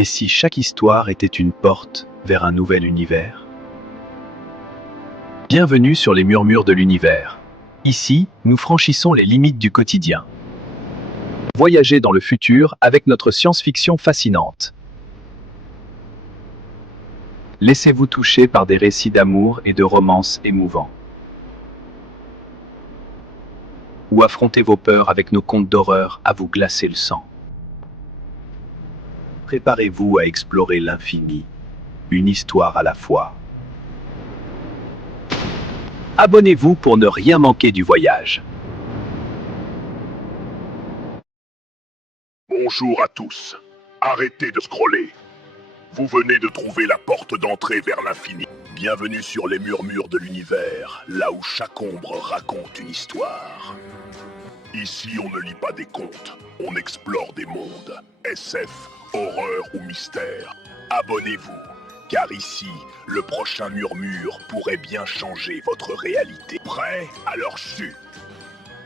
Et si chaque histoire était une porte vers un nouvel univers? Bienvenue sur les murmures de l'univers. Ici, nous franchissons les limites du quotidien. Voyagez dans le futur avec notre science-fiction fascinante. Laissez-vous toucher par des récits d'amour et de romances émouvants. Ou affrontez vos peurs avec nos contes d'horreur à vous glacer le sang. Préparez-vous à explorer l'infini, une histoire à la fois. Abonnez-vous pour ne rien manquer du voyage. Bonjour à tous. Arrêtez de scroller. Vous venez de trouver la porte d'entrée vers l'infini. Bienvenue sur les murmures de l'univers, là où chaque ombre raconte une histoire. Ici, on ne lit pas des contes, on explore des mondes. SF, horreur ou mystère. Abonnez-vous, car ici, le prochain murmure pourrait bien changer votre réalité. Prêt? Alors chut.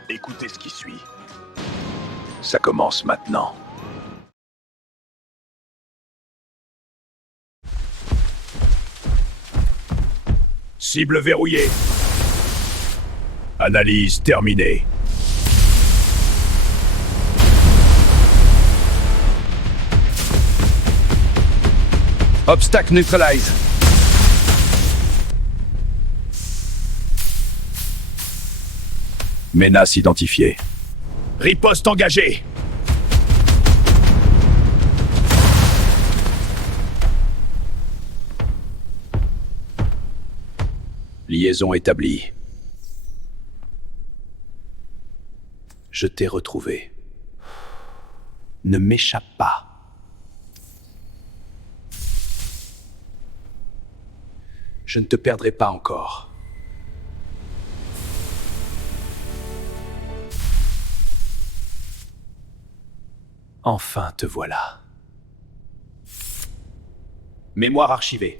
Écoutez ce qui suit. Ça commence maintenant. Cible verrouillée. Analyse terminée. Obstacle neutralise. Menace identifiée. Riposte engagée. Liaison établie. Je t'ai retrouvé. Ne m'échappe pas. Je ne te perdrai pas encore. Enfin te voilà. Mémoire archivée.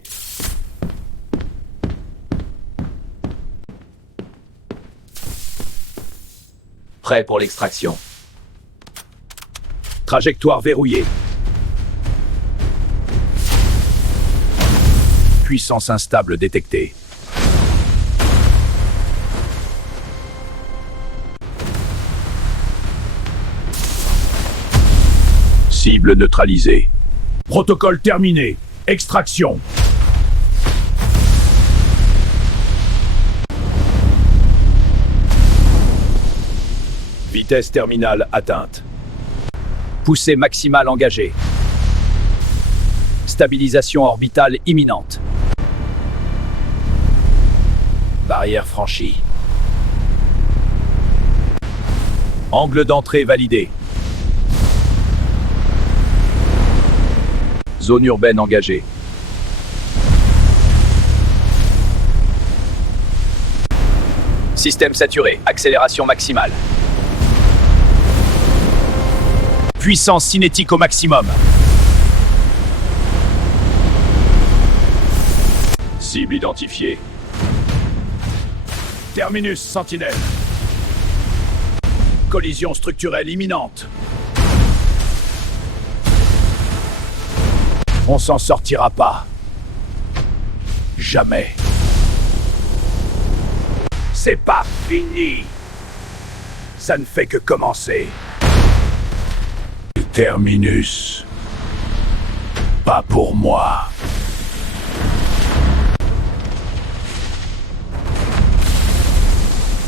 Prêt pour l'extraction. Trajectoire verrouillée. Puissance instable détectée. Cible neutralisée. Protocole terminé. Extraction. Vitesse terminale atteinte. Poussée maximale engagée. Stabilisation orbitale imminente. Barrière franchie. Angle d'entrée validé. Zone urbaine engagée. Système saturé. Accélération maximale. Puissance cinétique au maximum. Cible identifiée. Terminus sentinelle. Collision structurelle imminente. On s'en sortira pas. Jamais. C'est pas fini. Ça ne fait que commencer. Terminus. Pas pour moi.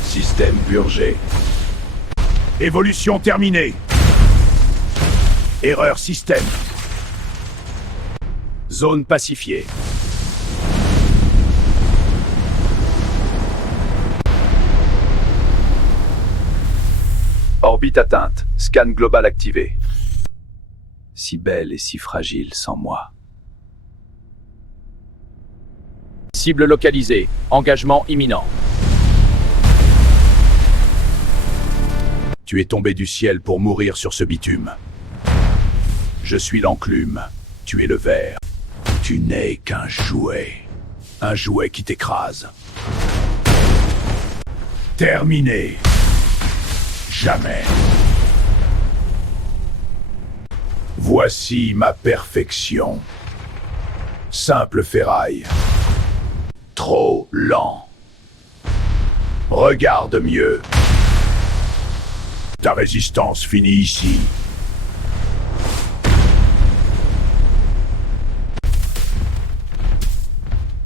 Système purgé. Évolution terminée. Erreur système. Zone pacifiée. Orbite atteinte. Scan global activé. Si belle et si fragile sans moi. Cible localisée. Engagement imminent. Tu es tombé du ciel pour mourir sur ce bitume. Je suis l'enclume. Tu es le ver. Tu n'es qu'un jouet. Un jouet qui t'écrase. Terminé. Jamais. Voici ma perfection. Simple ferraille. Trop lent. Regarde mieux. Ta résistance finit ici.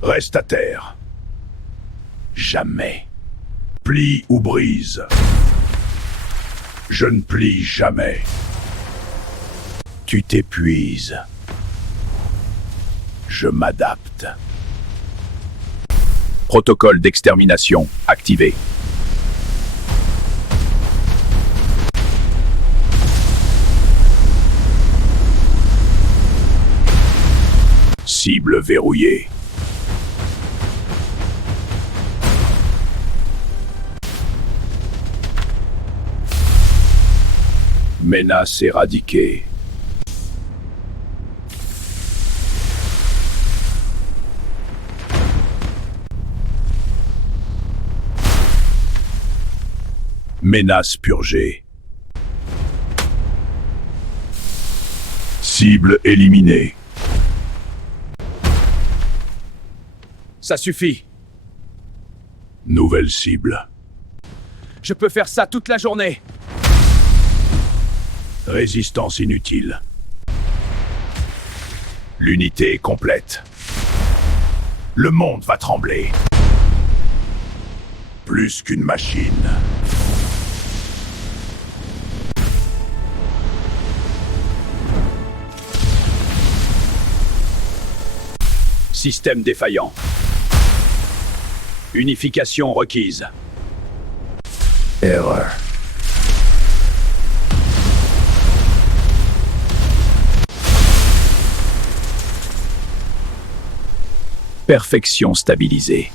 Reste à terre. Jamais. Plie ou brise. Je ne plie jamais. Tu t'épuises. Je m'adapte. Protocole d'extermination activé. Cible verrouillée. Menace éradiquée. Menace purgée. Cible éliminée. Ça suffit. Nouvelle cible. Je peux faire ça toute la journée. Résistance inutile. L'unité est complète. Le monde va trembler. Plus qu'une machine. Système défaillant. Unification requise. Erreur. Perfection stabilisée.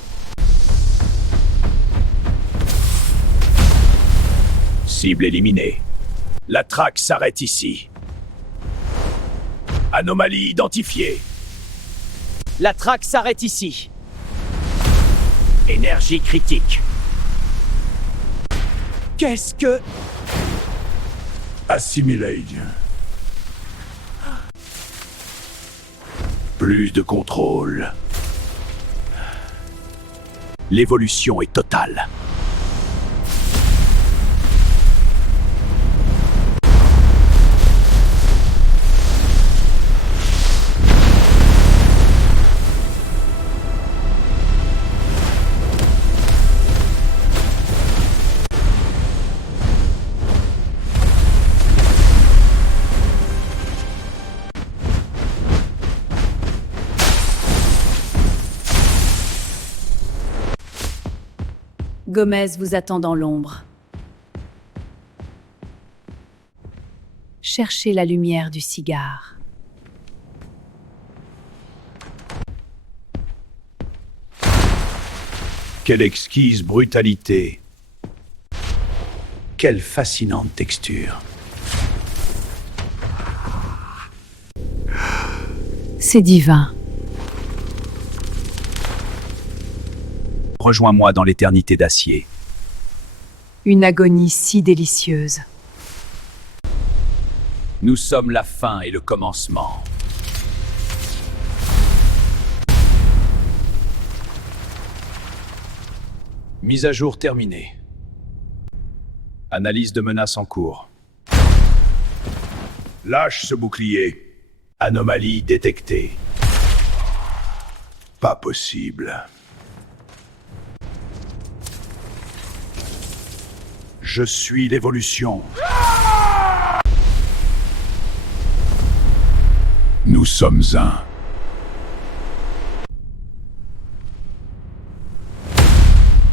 Cible éliminée. La traque s'arrête ici. Anomalie identifiée. La traque s'arrête ici. Énergie critique. Qu'est-ce que... Assimilate. Plus de contrôle. L'évolution est totale. Gomez vous attend dans l'ombre. Cherchez la lumière du cigare. Quelle exquise brutalité. Quelle fascinante texture. C'est divin. Rejoins-moi dans l'éternité d'acier. Une agonie si délicieuse. Nous sommes la fin et le commencement. Mise à jour terminée. Analyse de menaces en cours. Lâche ce bouclier. Anomalie détectée. Pas possible. Je suis l'évolution. Nous sommes un.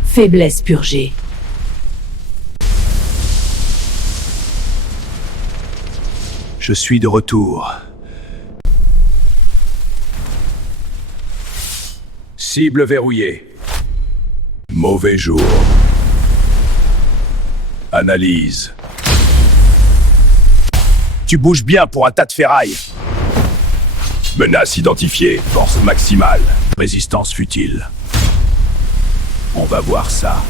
Faiblesse purgée. Je suis de retour. Cible verrouillée. Mauvais jour. Analyse. Tu bouges bien pour un tas de ferraille. Menace identifiée. Force maximale. Résistance futile. On va voir ça.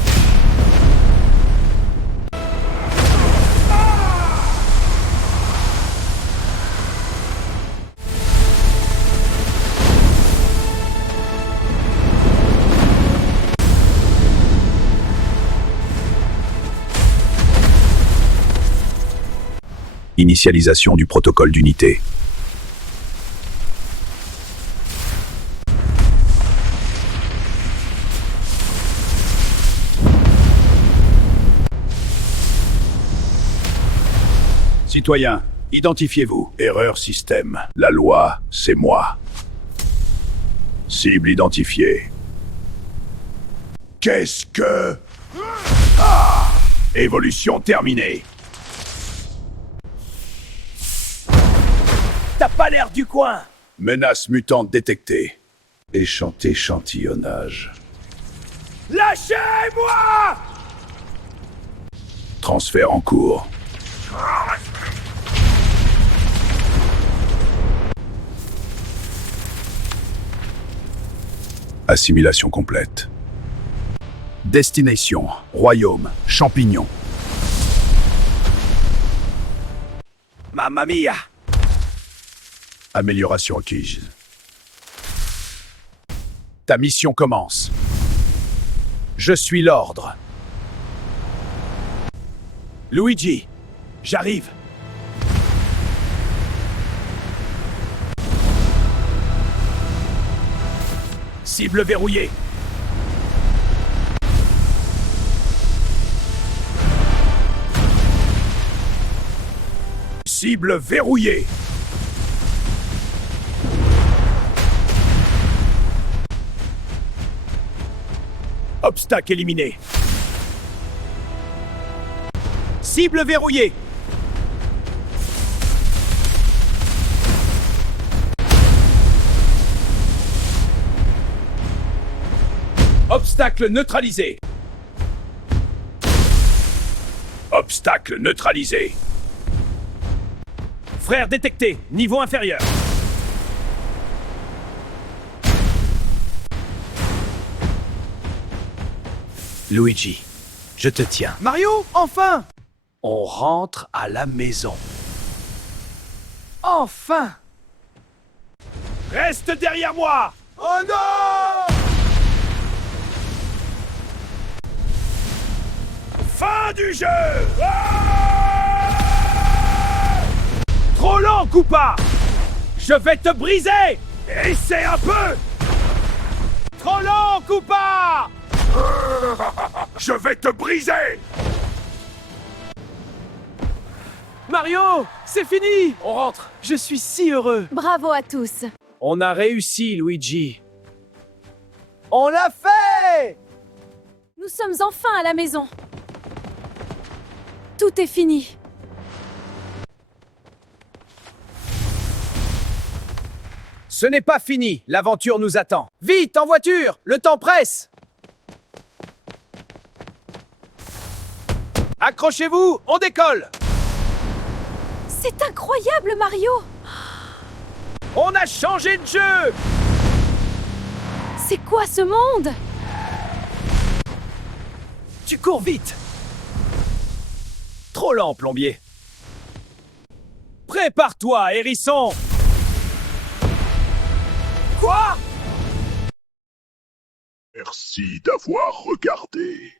Initialisation du protocole d'unité. Citoyens, identifiez-vous. Erreur système. La loi, c'est moi. Cible identifiée. Qu'est-ce que... Ah! Évolution terminée. T'as pas l'air du coin. Menace mutante détectée. Échantillonnage. Lâchez-moi! Transfert en cours. Assimilation complète. Destination, royaume, champignon. Mamma mia! Amélioration acquise. Ta mission commence. Je suis l'ordre. Luigi, j'arrive. Cible verrouillée. Cible verrouillée. Obstacle éliminé. Cible verrouillée. Obstacle neutralisé. Obstacle neutralisé. Frère détecté, niveau inférieur. Luigi, je te tiens. Mario, enfin! On rentre à la maison. Enfin! Reste derrière moi! Oh non! Fin du jeu! Ah! Trop lent, Koopa! Je vais te briser! Essaie un peu! Trop lent, Koopa! Je vais te briser! Mario, c'est fini! On rentre. Je suis si heureux. Bravo à tous. On a réussi, Luigi. On l'a fait! Nous sommes enfin à la maison. Tout est fini. Ce n'est pas fini. L'aventure nous attend. Vite, en voiture! Le temps presse! Accrochez-vous, on décolle! C'est incroyable, Mario. On a changé de jeu! C'est quoi ce monde? Tu cours vite! Trop lent, plombier. Prépare-toi, hérisson! Quoi? Merci d'avoir regardé.